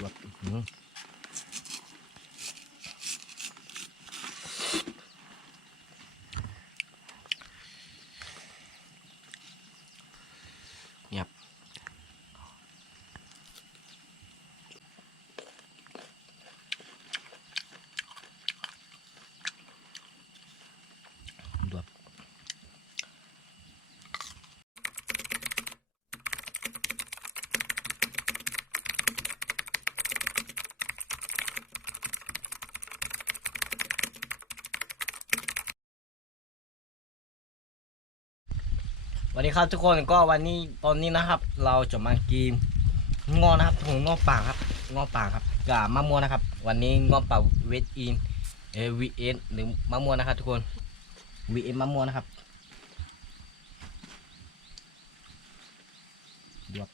แบบอื้อหือเงียบแบบ ส วัสดีครับทุกคนก็วันนี้ตอนนี้นะครับ เราจะมากินงอนะครับถุงงอป่าครับงอป่าครับกับมะม่วงนะครับ วันนี้งอป่าเวทอินเอวีเอหรือมะม่วงนะครับ ทุกคนวีเอ็มะม่วงนะครับดูครับ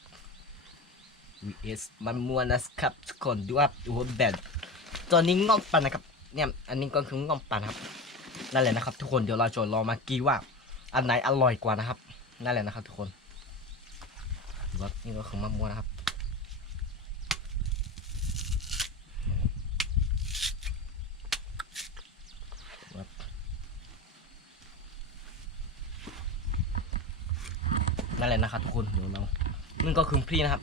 วีเอสมะม่วงนะครับทุกคนดูครับดูแบบตอนนี้งอป่านะครับ เนี่ยอันนี้ก็คืองอป่านะครับนั่นแหละนะครับ ทุกคนเดี๋ยวเราจะลองมากินว่าอันไหนอร่อยกว่านะครับ นั่นแหละนะครับทุกคนดูครับนี่ก็คือมะม่วงนะครับ นั่นแหละนะครับทุกคน เดี๋ยวเรานี่งก็คือพริกนะครับ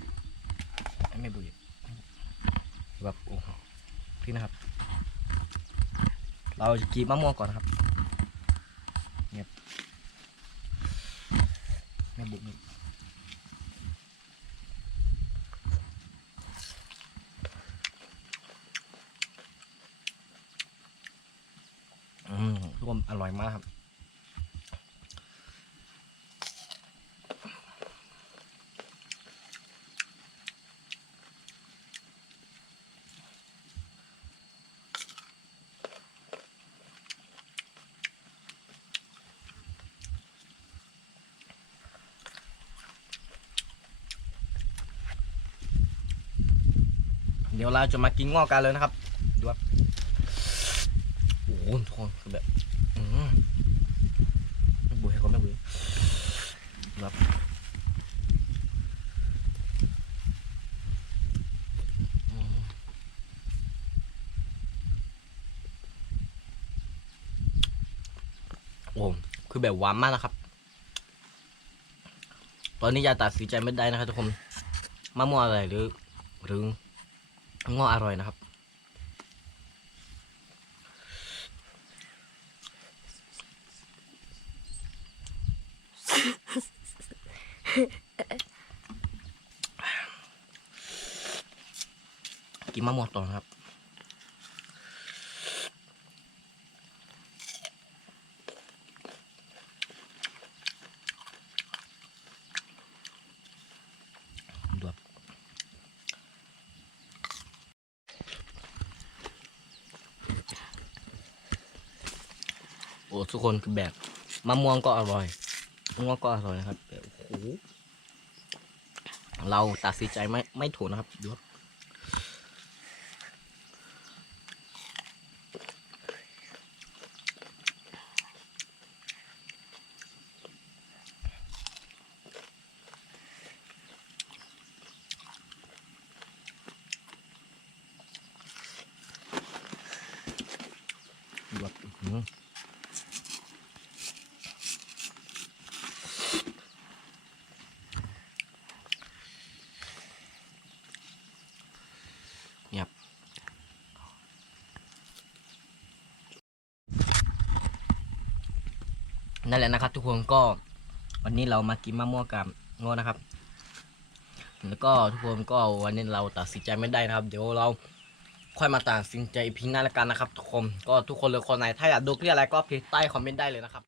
ไม่บุยแบบโอ้โหพริกนะครับ เราจะกีบมะม่วงก่อนนะครับเงียบ ไม่บุกนี่อืมทุกคนอร่อยมากครับ ดี๋ยวเราจะมากินงอกกันเลยนะครับดูครับโอ้โหทุกคนคือแบบไม่บุยเขาไม่บุยครับอืมโอ้คือแบบหวานมากนะครับ ตอนนี้ยาตัดสินใจไม่ได้นะครับทุกคนมะม่วงอะไรหรือหรือ งออร่อยนะครับ กินมะม่วงต่อนครับ ดูครับ โอ้ทุกคนคือแบบมะม่วงก็อร่อยมะม่วงก็อร่อยนะครับแบบโอ้โหเราตัดสินใจไม่ไม่ถูกนะครับดูดูครับอื้อหือเงียบ นั่นแหละนะครับ ทุกคนก็วันนี้เรามากินมะม่วงกับงอนะครับ แล้วก็ทุกคนก็วันนี้เราตัดสินใจไม่ได้นะครับ เดี๋ยวเราค่อยมาตัดสินใจพิงหน้าแล้วกันนะครับ ทุกคนก็ทุกคนเลยคนไหนถ้าอยากดูคลิปอะไรก็พิมพ์ใต้คอมเมนต์ได้เลยนะครับ